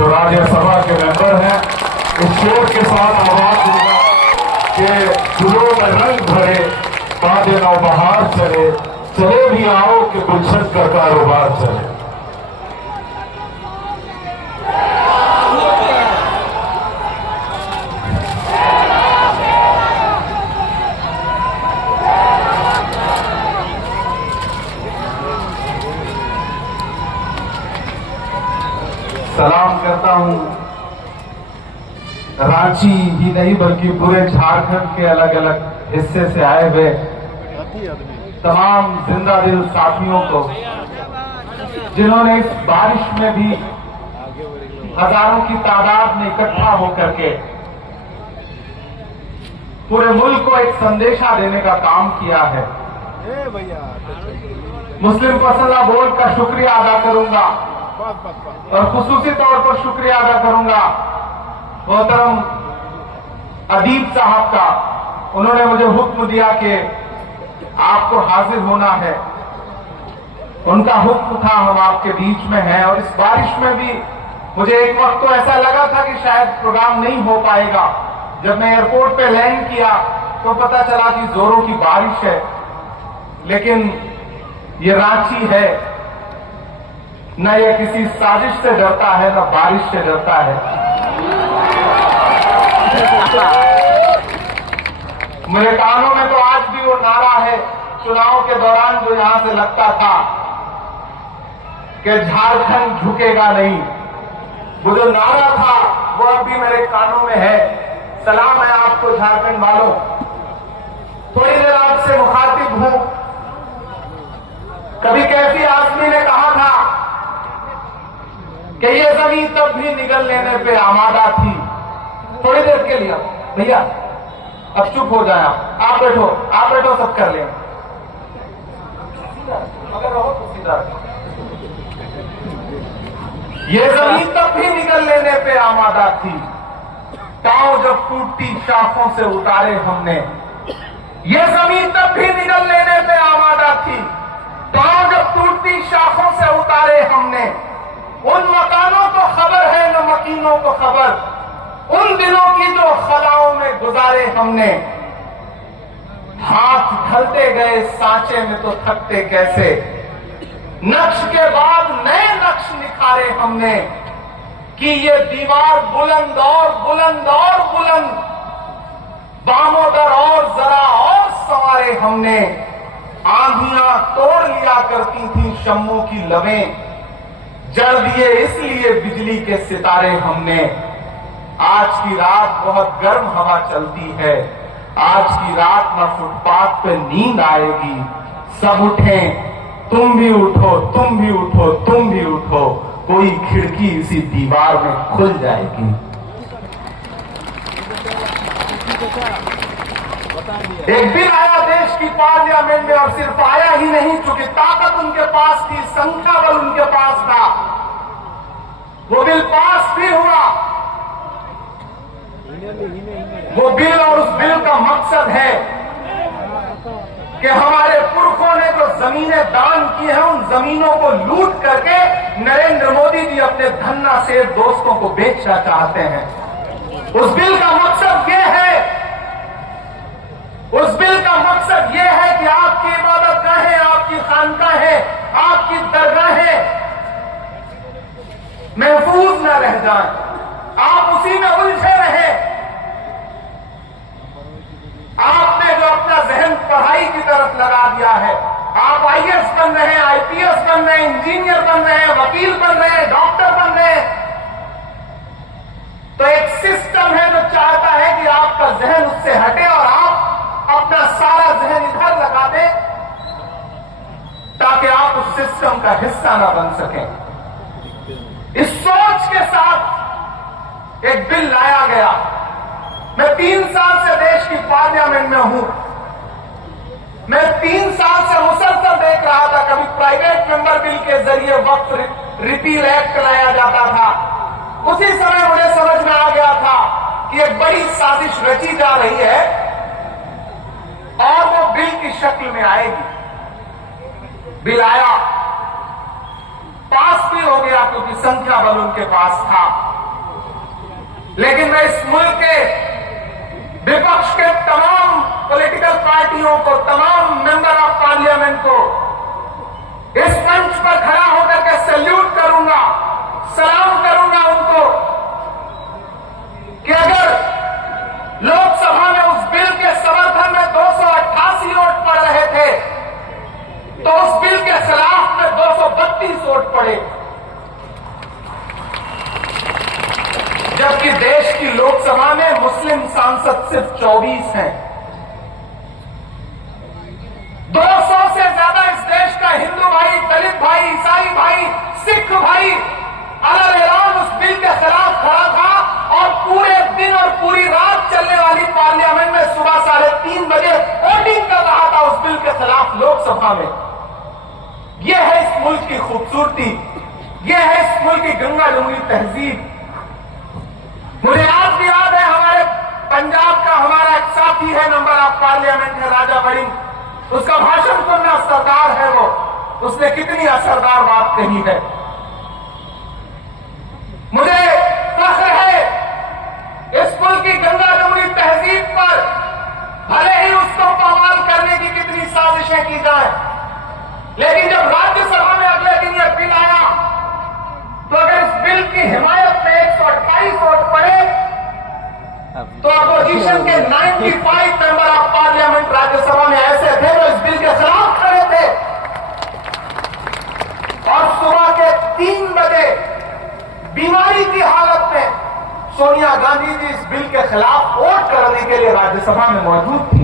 जो राज्यसभा के मेंबर हैं, इस शोर के साथ आवाज दूंगा कि फूलों में रंग भरे, बादे नौबहार चले, चले भी आओ कि गुलशन का कारोबार चले। सलाम करता हूं रांची ही नहीं बल्कि पूरे झारखंड के अलग अलग हिस्से से आए हुए तमाम जिंदा दिल साथियों को, जिन्होंने इस बारिश में भी हजारों की तादाद में इकट्ठा होकर के पूरे मुल्क को एक संदेशा देने का काम किया है। मुस्लिम पर्सनल बोर्ड का शुक्रिया अदा करूंगा और खुसूसी तौर पर शुक्रिया अदा करूंगा मोहतरम अदीब साहब का। उन्होंने मुझे हुक्म दिया कि आपको हाजिर होना है, उनका हुक्म था, हम आपके बीच में हैं। और इस बारिश में भी मुझे एक वक्त तो ऐसा लगा था कि शायद प्रोग्राम नहीं हो पाएगा। जब मैं एयरपोर्ट पे लैंड किया तो पता चला कि जोरों की बारिश है, लेकिन ये रांची है, न ये किसी साजिश से डरता है न बारिश से डरता है। मेरे कानों में तो आज भी वो नारा है चुनाव के दौरान जो यहां से लगता था कि झारखंड झुकेगा नहीं। वो जो नारा था वो अब भी मेरे कानों में है। सलाम है आपको झारखंड वालों। थोड़ी देर आपसे मुखातिब हूं। कभी कैफी आजमी ने कहा था कि ये जमीन तब भी निगल लेने पे आमादा थी। थोड़ी देर के लिए भैया अब चुप हो जाए, आप बैठो सब कर लें, अगर रहो तो सीधा। ये जमीन तब भी निगल लेने पे आमादा थी, टाव जब टूटती शाखों से उतारे हमने। ये जमीन तब भी निगल लेने पे आमादा थी, टाव जब टूटती शाखों से उतारे हमने। उन मकानों को खबर है न मकीनों को खबर, उन दिनों की जो खलाओं में गुजारे हमने। हाथ ढलते गए सांचे में तो थकते कैसे, नक्श के बाद नए नक्श निखारे हमने। कि ये दीवार बुलंद और बुलंद और बुलंद, बामोदर और जरा और संवारे हमने। आंधियां तोड़ लिया करती थी शम्मों की लवें, जड़ दिए इसलिए बिजली के सितारे हमने। आज की रात बहुत गर्म हवा चलती है, आज की रात न फुटपाथ पे नींद आएगी। सब उठें, तुम भी उठो, तुम भी उठो, तुम भी उठो, कोई खिड़की इसी दीवार में खुल जाएगी। एक बिल आया देश की पार्लियामेंट में, और सिर्फ आया ही नहीं, चूंकि ताकत उनके पास थी, संख्या बल उनके पास था, वो बिल पास भी हुआ। वो बिल और उस बिल का मकसद है कि हमारे पुरखों ने जो जमीनें दान की हैं, उन जमीनों को लूट करके नरेंद्र मोदी जी अपने धन्ना से दोस्तों को बेचना चाहते हैं। उस बिल का मकसद ये है, उस बिल का मकसद ये है कि आपकी इबादतगाहें, आपकी खानकाहें, आपकी दरगाहें महफूज न रह जाएं, आप उसी में उलझे रहें। आपने जो अपना जहन पढ़ाई की तरफ लगा दिया है, आप आईएएस बन रहे हैं, आईपीएस बन रहे हैं, इंजीनियर बन रहे हैं, वकील बन रहे हैं, डॉक्टर बन रहे हैं, तो एक सिस्टम है जो चाहता है कि आपका जहन उससे हटे और आप अपना सारा जहन इधर लगा दें ताकि आप उस सिस्टम का हिस्सा ना बन सकें। इस सोच के साथ एक बिल लाया गया। मैं 3 साल से देश की पार्लियामेंट में हूं। मैं 3 साल से मुसलसल देख रहा था, कभी प्राइवेट मेंबर बिल के जरिए वक्फ रिपील एक्ट लाया जाता था। उसी समय मुझे समझ में आ गया था कि एक बड़ी साजिश रची जा रही है और वो बिल की शक्ल में आएगी। बिल आया, पास भी हो गया क्योंकि संख्या बल उनके पास था। लेकिन मैं इस मुल्क के विपक्ष के तमाम पॉलिटिकल पार्टियों को, तमाम मेंबर ऑफ पार्लियामेंट को इस मंच पर खड़ा होकर के सैल्यूट करूंगा, सलाम करूंगा उनको कि अगर लोकसभा में उस बिल के समर्थन में 288 वोट पड़ रहे थे तो उस बिल के खिलाफ में 232 वोट पड़े, जबकि देश की लोकसभा में मुस्लिम सांसद सिर्फ 24 हैं। 200 से ज्यादा इस देश का हिंदू भाई, दलित भाई, ईसाई भाई, सिख भाई अलग-अलग उस बिल के खिलाफ खड़ा था और पूरे दिन और पूरी रात चलने वाली पार्लियामेंट में सुबह 3:30 बजे वोटिंग कर रहा था उस बिल के खिलाफ लोकसभा में। यह है इस मुल्क की खूबसूरती, यह है इस मुल्क की गंगा जमुनी तहजीब। मुझे आज भी याद है, हमारे पंजाब का हमारा एक साथी है, मेंबर ऑफ पार्लियामेंट है, राजा वड़िंग, उसका भाषण सुनना असरदार है। वो उसने कितनी असरदार बात कही है। मुझे फख्र है इस मुल्क की गंगा जमुनी तहजीब पर, भले ही उसको पामाल करने की कितनी साजिशें की जाए, लेकिन जब राज्यसभा में अगले दिन यह बिल आया तो अगर इस बिल की हिमायत में 128 वोट पड़े तो अपोजिशन के 95 मेंबर ऑफ पार्लियामेंट राज्यसभा में ऐसे थे जो इस बिल के खिलाफ खड़े थे। और सुबह के 3 बजे बीमारी की हालत में सोनिया गांधी जी इस बिल के खिलाफ वोट करने के लिए राज्यसभा में मौजूद थी।